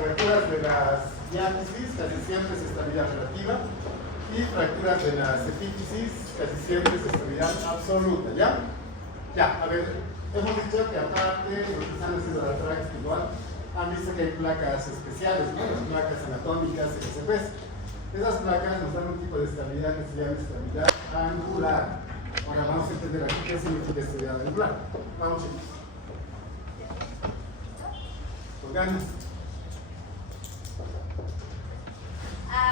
fracturas de las diáfisis casi siempre es estabilidad relativa y fracturas de las epífisis casi siempre es estabilidad absoluta, ¿ya? Ya, a ver, hemos dicho que aparte de los que están haciendo la práctica igual, han visto que hay placas especiales, ¿no? Las placas anatómicas, LCPs. Esas placas nos dan un tipo de estabilidad que se llama estabilidad angular. Ahora vamos a entender aquí qué significa estabilidad angular. Vamos, chicos. Ganas.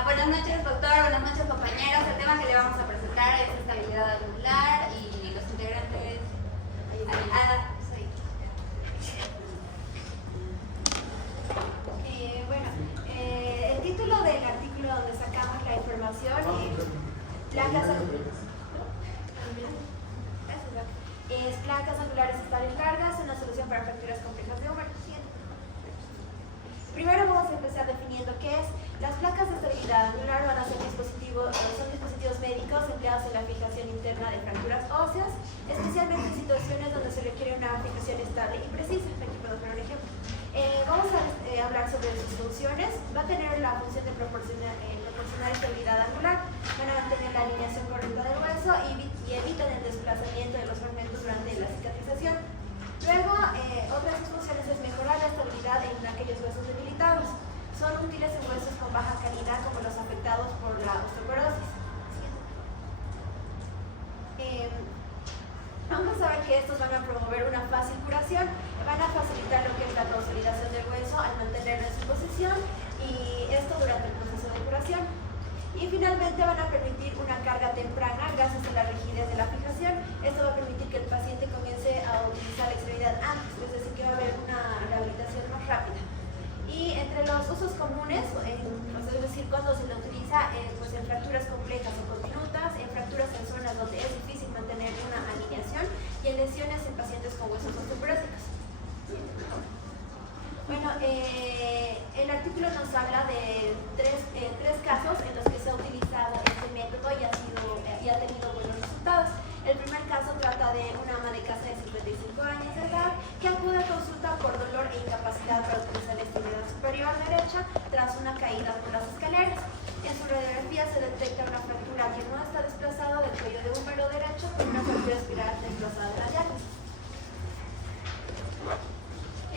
Buenas noches, doctor. Buenas noches, compañeros. El tema que le vamos a presentar es estabilidad angular y los integrantes. El título del artículo donde sacamos la información es placas angulares estables largas, una solución para fracturas complejas de húmero. Primero vamos a empezar definiendo qué es. Las placas de estabilidad angular van a ser son dispositivos médicos empleados en la fijación interna de fracturas óseas, especialmente en situaciones donde se requiere una fijación estable y precisa. Aquí podemos ver un ejemplo. Vamos a hablar sobre sus funciones. Va a tener la función de proporcionar estabilidad angular, van a mantener la alineación correcta del hueso y evitan el desplazamiento de los fragmentos durante la cicatrización. Luego, otra de sus funciones es mejorar la estabilidad en aquellos huesos debilitados. Son útiles en huesos con baja calidad como los afectados por la osteoporosis. Vamos a ver que estos van a promover una fácil curación, van a facilitar lo que es la consolidación del hueso al mantenerlo en su posición y esto durante el proceso de curación. Y finalmente van a permitir una carga temprana gracias a la rigidez de la fijación. Esto va a permitir que el paciente comience a utilizar la extremidad antes, es decir, que va a haber una rehabilitación más rápida. Y entre los usos comunes, es decir, cuando se lo utiliza pues en fracturas complejas o continuas, en fracturas en zonas donde es difícil mantener una alineación y en lesiones en pacientes con huesos osteoporóticos. Bueno, el artículo nos habla de tres casos en los que se ha utilizado este método y ha tenido buenos resultados. El primer caso trata de una ama de casa de 55 años de edad que acude a consulta por dolor e incapacidad para utilizar la extremidad superior derecha tras una caída por las escaleras. En su radiografía se detecta una fractura que no está desplazada del cuello de húmero derecho con una fractura espiral desplazada de la diálisis.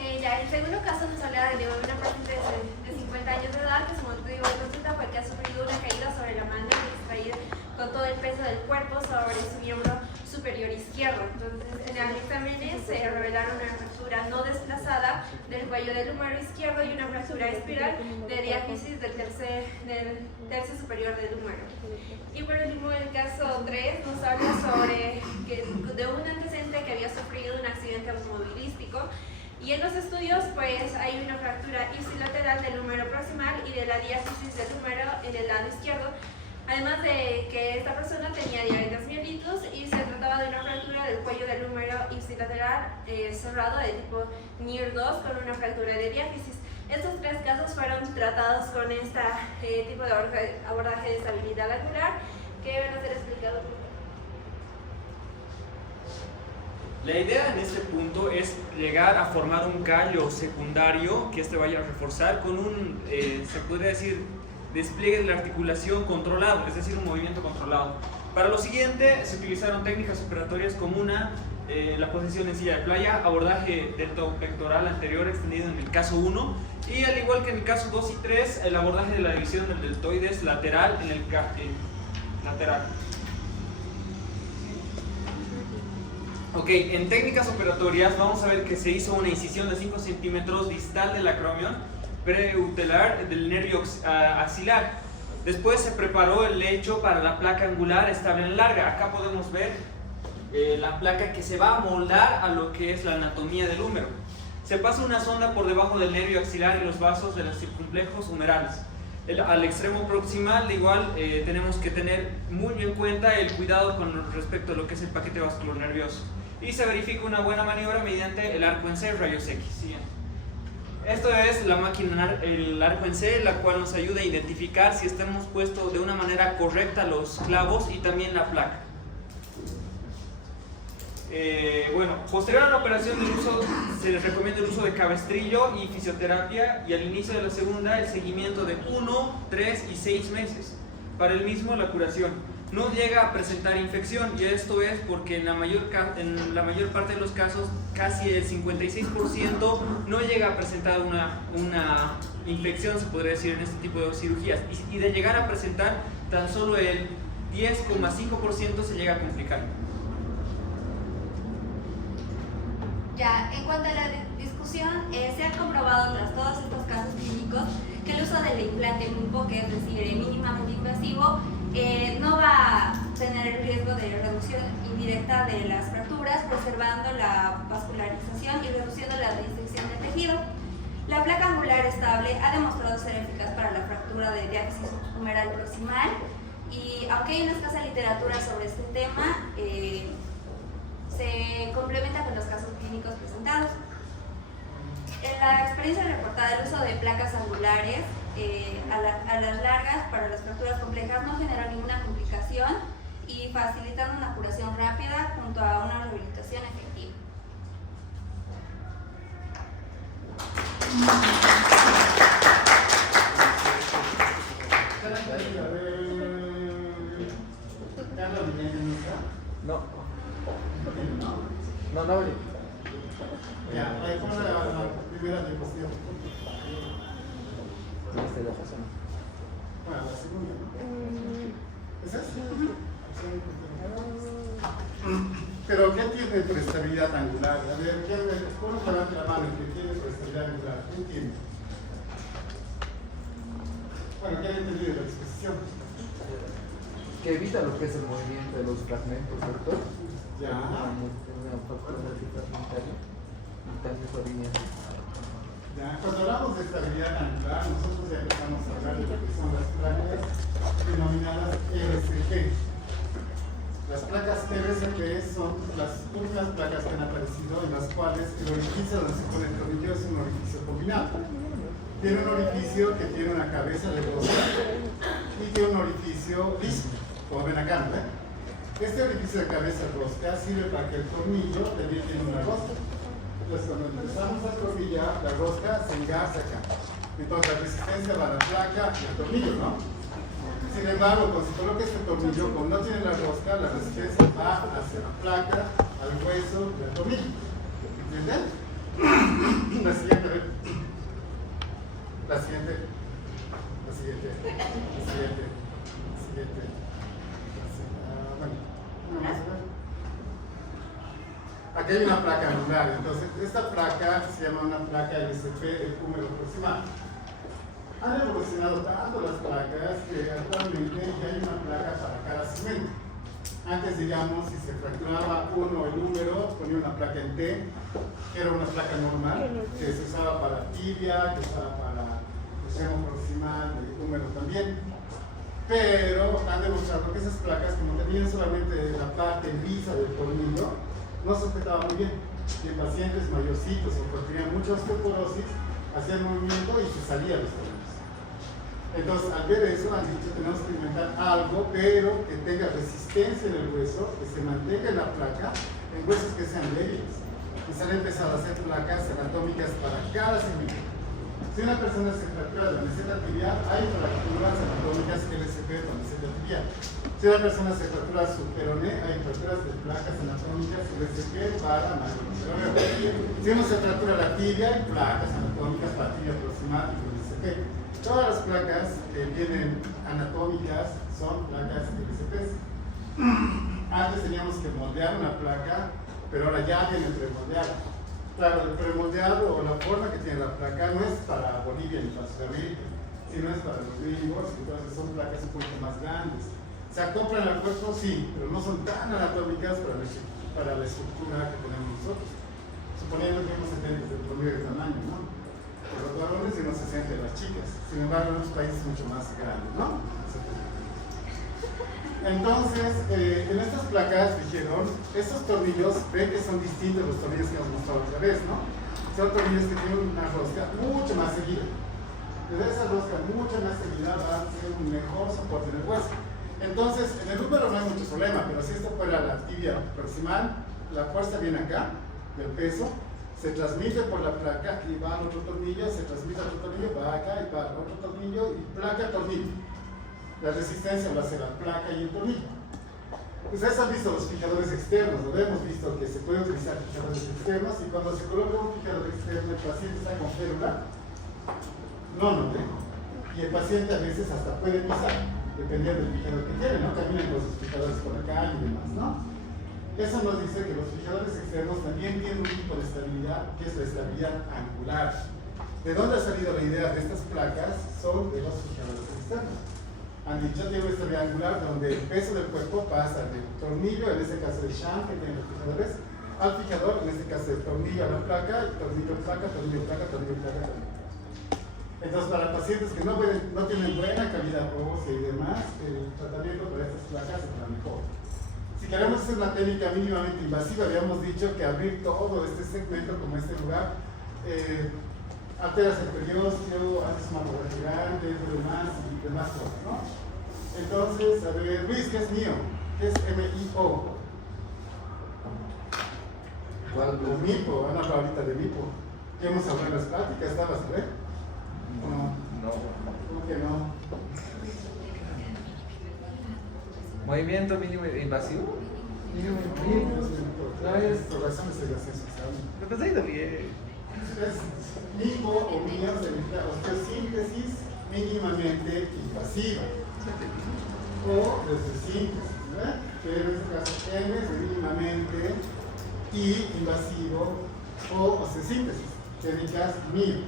El segundo caso nos habla de una paciente de 50 años de edad que su motivo de consulta fue que ha sufrido una caída sobre la mano y extraída con todo el peso del cuerpo sobre su miembro superior izquierdo. Entonces, en el examen se revelaron una fractura no desplazada del cuello del húmero izquierdo y una fractura espiral de diáfisis del tercio superior del húmero. Y por último, el caso 3 nos habla sobre de un antecedente que había sufrido un accidente automovilístico. Y en los estudios, pues, hay una fractura ipsilateral del húmero proximal y de la diáfisis del húmero en el lado izquierdo, además de que esta persona tenía diabetes mellitus y se trataba de una fractura del cuello del húmero ipsilateral cerrado de tipo NIR 2 con una fractura de diáfisis. Estos tres casos fueron tratados con este tipo de abordaje de estabilidad angular que van a ser explicados. La idea en este punto es llegar a formar un callo secundario que vaya a reforzar con un, se podría decir, despliegue de la articulación controlado, es decir, un movimiento controlado. Para lo siguiente se utilizaron técnicas operatorias como la posición en silla de playa, abordaje deltopectoral anterior extendido en el caso 1 y al igual que en el caso 2 y 3, el abordaje de la división del deltoides lateral en el lateral. Ok, en técnicas operatorias vamos a ver que se hizo una incisión de 5 centímetros distal del acromion preutelar del nervio axilar. Después se preparó el lecho para la placa angular estable en larga. Acá podemos ver la placa que se va a moldar a lo que es la anatomía del húmero. Se pasa una sonda por debajo del nervio axilar y los vasos de los circunflejos humerales. Al extremo proximal, de igual, tenemos que tener muy en cuenta el cuidado con respecto a lo que es el paquete vascular nervioso. Y se verifica una buena maniobra mediante el arco en C, rayos X. Siguiente. Esto es la máquina, el arco en C, la cual nos ayuda a identificar si estamos puestos de una manera correcta los clavos y también la placa. Bueno, posterior a la operación del uso, se les recomienda el uso de cabestrillo y fisioterapia, y al inicio de la segunda el seguimiento de 1, 3 y 6 meses. Para el mismo la curación. No llega a presentar infección, y esto es porque en la mayor parte de los casos, casi el 56% no llega a presentar una infección, se podría decir, en este tipo de cirugías, y de llegar a presentar, tan solo el 10,5% se llega a complicar. Ya, en cuanto a la discusión, se ha comprobado tras todos estos casos clínicos que el uso del implante MUPO, que es decir, mínimamente invasivo, no va a tener el riesgo de reducción indirecta de las fracturas, preservando la vascularización y reduciendo la disección del tejido. La placa angular estable ha demostrado ser eficaz para la fractura de diáfisis humeral proximal, y aunque hay una escasa literatura sobre este tema, se complementa con los casos clínicos presentados. En la experiencia reportada, el uso de placas angulares a las largas para las fracturas complejas no generó ninguna complicación y facilitando una curación rápida junto a una rehabilitación efectiva. No. Ya, ahí fue la primera diapositiva. Bueno, la segunda, ¿no? ¿Esa es? Pero, ¿qué tiene por estabilidad angular? A ver, ¿cómo levante la mano que tiene por estabilidad angular? ¿Quién tiene? Bueno, ¿qué han entendido de la exposición? Que evita lo que es el movimiento de los fragmentos, ¿cierto? Ya. Ya, cuando hablamos de estabilidad angular, nosotros ya empezamos a hablar de lo que son las placas denominadas RCP. Las placas RCP son las únicas placas que han aparecido en las cuales el orificio donde se pone el tornillo es un orificio combinado. Tiene un orificio que tiene una cabeza de rosca y tiene un orificio liso, como ven acá, ¿no? Este orificio de cabeza rosca sirve para que el tornillo también tiene una rosca. Entonces, cuando empezamos a atornillar, la rosca se engarza acá. Entonces, la resistencia va a la placa y al tornillo, ¿no? Sin embargo, cuando se coloca este tornillo, como no tiene la rosca, la resistencia va hacia la placa, al hueso y al tornillo. ¿Entienden? La siguiente, a ver. La siguiente. La siguiente. La siguiente. La siguiente. Bueno, una más, a ver. Aquí hay una placa angular, entonces esta placa se llama una placa LCP de húmero proximal. Han evolucionado tanto las placas que actualmente ya hay una placa para cada segmento. Antes, digamos, si se fracturaba uno el húmero, ponía una placa en T, que era una placa normal, que se usaba para tibia, que se usaba para el extremo proximal del húmero también. Pero han demostrado que esas placas, como tenían solamente la parte lisa del tornillo, no sujetaba muy bien. Y en pacientes mayorcitos o que tenían mucha osteoporosis, hacían movimiento y se salían los tornillos. Entonces, al ver eso, han dicho que tenemos que inventar algo, pero que tenga resistencia en el hueso, que se mantenga en la placa, en huesos que sean débiles. Y se han empezado a hacer placas anatómicas para cada segmento. Si una persona se fractura de la meseta tibial, hay fracturas anatómicas LCP de la meseta tibial. Si una persona se fractura su peroné, hay fracturas de placas anatómicas LCP para mayor. Si uno se fractura la tibia, hay placas anatómicas para tibia proximal y LCP. Todas las placas que vienen anatómicas son placas LCP. Antes teníamos que moldear una placa, pero ahora ya viene premoldeada. Claro, el premoldeado o la forma que tiene la placa no es para Bolivia ni para Sudamérica, sino es para los gringos, entonces son placas un poquito más grandes. ¿Se acoplan al cuerpo? Sí, pero no son tan anatómicas para la estructura que tenemos nosotros. Suponiendo que hemos 70 del promedio de tamaño, ¿no? Por los varones y unos 60 de las chicas. Sin embargo, en otros países mucho más grandes, ¿no? Entonces, en estas placas dijeron, estos tornillos, ven que son distintos los tornillos que hemos mostrado otra vez, ¿no? Son tornillos que tienen una rosca mucho más seguida. Desde esa rosca mucho más seguida va a ser un mejor soporte en el hueso. Entonces, en el húmero no hay mucho problema, pero si esto fuera la tibia proximal, la fuerza viene acá, del peso, se transmite por la placa y va al otro tornillo, se transmite al otro tornillo, va acá y va al otro tornillo y placa, tornillo. La resistencia va a ser la placa y el tornillo. Ustedes han visto los fijadores externos, lo hemos visto que se puede utilizar fijadores externos y cuando se coloca un fijador externo el paciente está con férula, no, y el paciente a veces hasta puede pisar, dependiendo del fijador que tiene, ¿no? Caminan con sus fijadores por acá y demás, ¿no? Eso nos dice que los fijadores externos también tienen un tipo de estabilidad, que es la estabilidad angular. ¿De dónde ha salido la idea de estas placas? Son de los fijadores externos. Han dicho, tiene una estabilidad angular donde el peso del cuerpo pasa del tornillo, en este caso del shank que tienen los fijadores, al fijador, en este caso del tornillo a la placa, tornillo, placa, tornillo, placa, tornillo, placa, tornillo. Entonces, para pacientes que no tienen buena calidad ósea y demás, el tratamiento para estas placas es la mejor. Si queremos hacer una técnica mínimamente invasiva, habíamos dicho que abrir todo este segmento, como este lugar, alteras el periósteo, haces una borracha grande, y demás cosas, ¿no? Entonces, a ver, Luis, ¿qué es mío? ¿Qué es MIO? ¿Cuál? MIPO, van a hablar ahorita de MIPO. ¿Qué hemos hablado en las pláticas? ¿Estabas, no? No. ¿Cómo que no? Movimiento mínimo invasivo. No es por razones de acceso. Me pensé ido bien. Es MIPO o MIO significa osteosíntesis mínimamente invasiva. O desde-síntesis, ¿verdad? Pero en este caso M es mínimamente y invasivo o osteosíntesis, técnicas MIO.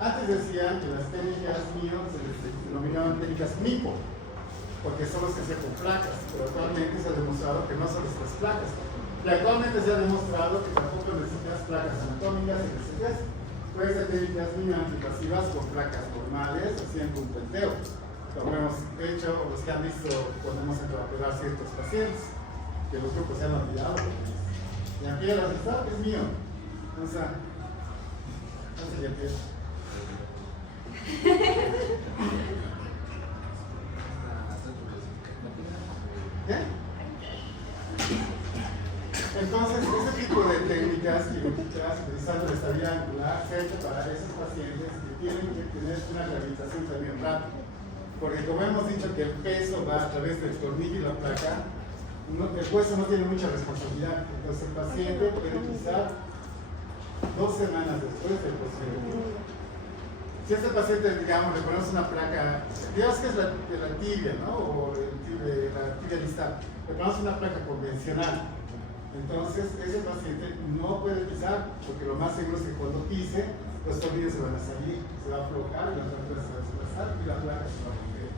Antes decían que las técnicas MIO se les denominaban técnicas MIPO, porque solo se hacía con placas, pero actualmente se ha demostrado que no son estas placas. Y actualmente se ha demostrado que tampoco necesitas placas anatómicas y necesitas puede ser técnicas mínimamente invasivas con placas normales, haciendo un puenteo. Como hemos hecho, los que han visto cuando hemos entrado a operar ciertos pacientes, que los grupos se han olvidado. Y aquí la está, es mío. O sea, no sé qué empieza. ¿Qué? Entonces, ese tipo de técnicas quirúrgicas utilizando la estabilidad angular se ha hecho para esos pacientes que tienen que tener una rehabilitación también rápida. Porque como hemos dicho que el peso va a través del tornillo y la placa, el hueso no tiene mucha responsabilidad. Entonces el paciente puede utilizar 2 semanas después del procedimiento. Si a este paciente, digamos, le ponemos una placa, digamos que es de la tibia, ¿no? O de la tibia distal, le ponemos una placa convencional. Entonces, ese paciente no puede pisar, porque lo más seguro es que cuando pise, los tornillos se van a salir, se va a aflojar, la placa se va a desplazar y la placa se va a romper.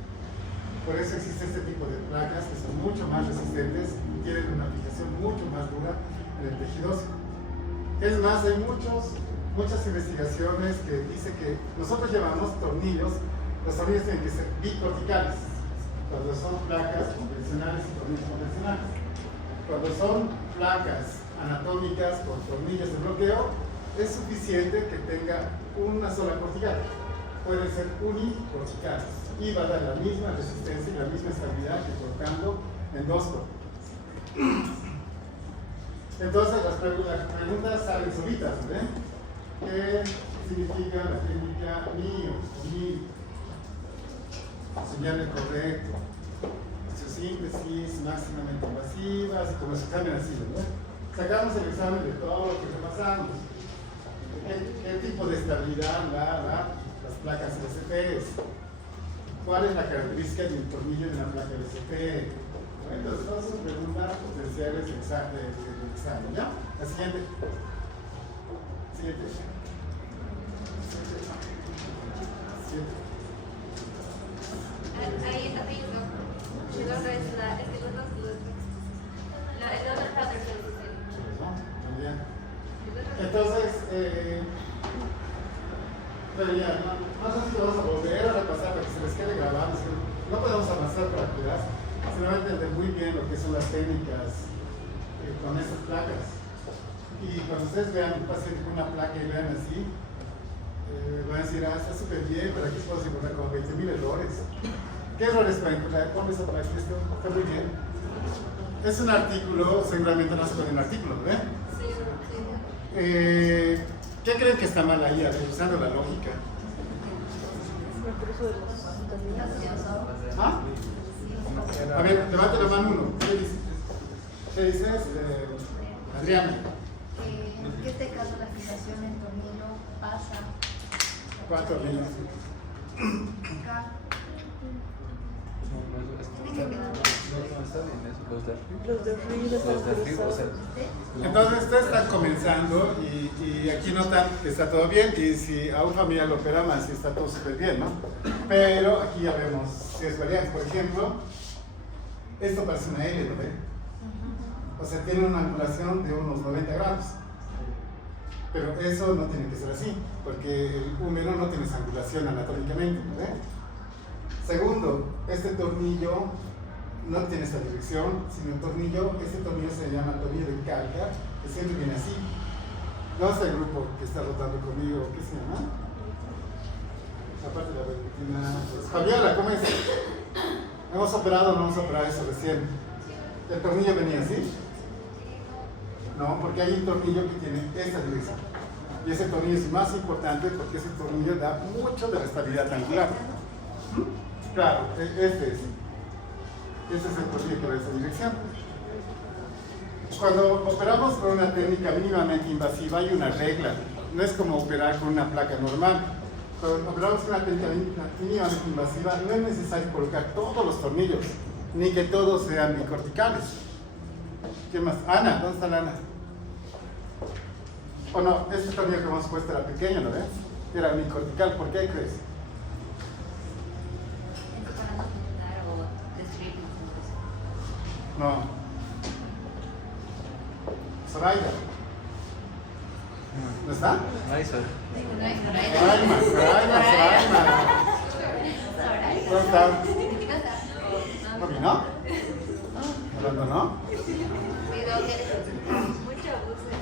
Por eso existe este tipo de placas que son mucho más resistentes y tienen una fijación mucho más dura en el tejido óseo. Es más, hay muchas investigaciones que dicen que nosotros llamamos tornillos, los tornillos tienen que ser bicorticales, cuando son placas convencionales y tornillos convencionales. Cuando son placas anatómicas con tornillos de bloqueo, es suficiente que tenga una sola cortical. Pueden ser unicorticales y va a dar la misma resistencia y la misma estabilidad que colocando en 2 corticales. Entonces las preguntas salen solitas, ¿ven? ¿Qué significa la técnica MIO? Señales correcto. Osteosíntesis máximamente invasivas y como se examen así, ¿verdad? Sacamos el examen de todo lo que repasamos. ¿Qué tipo de estabilidad da las placas LCP? ¿Cuál es la característica de un tornillo de una placa LCP? Bueno, entonces, todas son preguntas potenciales del examen, ¿ya? La siguiente. Siguiente. Ahí está pidiendo. Llegó otra vez el otro pattern que dice. Muy bien. Entonces, pero ya, no sé si vamos a volver a repasar para que se les quede grabado. No podemos avanzar para cuidar. Se van a entender muy bien lo que son las técnicas con estas placas. Y cuando ustedes vean un paciente con una placa y vean así, van a decir, está súper bien, pero aquí podemos encontrar como 20.000 errores. ¿Qué errores para encontrar? Ponle esa placa, está muy bien. es un artículo, seguramente no se pone un artículo, ¿ve? Sí, ¿Qué creen que está mal ahí, usando la lógica? ¿Ah? A ver, levante la mano uno. ¿Qué dice? ¿Qué dices? Adriana. En este caso la fijación en tornillo pasa 4 líneas. acá. Tiene que quedar. Los de arriba están cruzados. Entonces ustedes están comenzando y aquí notan que está todo bien y si a un familiar lo opera más, sí está todo súper bien, ¿no? Pero aquí ya vemos ciertas variantes. Por ejemplo, esto parece una L, ¿no ve? O sea, tiene una angulación de unos 90 grados. Pero eso no tiene que ser así, porque el húmero no tiene esa angulación anatómicamente, ¿no ve? Segundo, este tornillo no tiene esta dirección, sino el tornillo, este tornillo se llama tornillo de carga, que siempre viene así. No es el grupo que está rotando conmigo, ¿qué se llama? Aparte de la Valentina. Pues, Fabiola, ¿cómo es? ¿Hemos operado o no hemos operado eso recién? ¿El tornillo venía así? No, porque hay un tornillo que tiene esta dirección. Y ese tornillo es más importante porque ese tornillo da mucho de la estabilidad angular. Claro, este es. Ese es el tornillo que va en esa dirección. Cuando operamos con una técnica mínimamente invasiva hay una regla. No es como operar con una placa normal. Cuando operamos con una técnica mínimamente invasiva no es necesario colocar todos los tornillos, ni que todos sean bicorticales. ¿Qué más? Ana, ¿dónde está la Ana? O no, este tornillo que hemos puesto era pequeño, ¿no ves? Era bicortical, ¿por qué crees? Para no juntar o destruir No. Soraya. ¿No está? Soraima. ¿Dónde está? ¿No vino? ¿Hablando no? mucho abuso en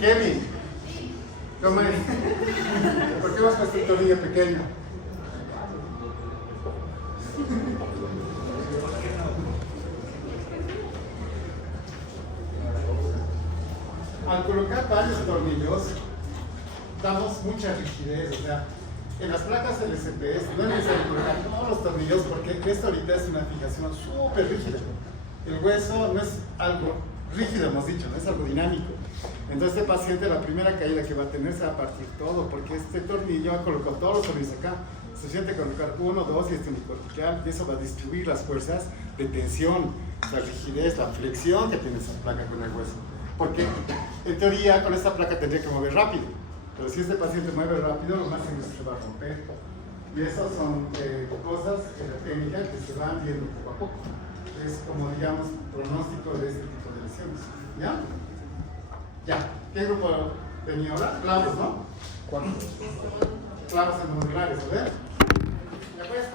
Kevin. ¿Cómo es? ¿Por qué vas con este tornillo pequeño? Al colocar varios tornillos, damos mucha rigidez, o sea, en las placas LCPs no es necesario colocar todos los tornillos porque esto ahorita es una fijación súper rígida. El hueso no es algo rígido, hemos dicho, no es algo dinámico. Entonces este paciente la primera caída que va a tener se va a partir todo porque este tornillo ha colocado todos los tornillos acá. Se siente colocar 1, 2 y este unicortical y eso va a distribuir las fuerzas de tensión, la rigidez, la flexión que tiene esa placa con el hueso. Porque en teoría con esta placa tendría que mover rápido, pero si este paciente mueve rápido, lo más seguro es que se va a romper. Y esas son cosas en la técnica que se van viendo poco a poco. Es como, digamos, pronóstico de este tipo de lesiones. ¿Ya? Ya. ¿Qué grupo tenía ahora? Clavos, ¿no? ¿Cuántos? Clavos endovasculares, a ver. Ya pues.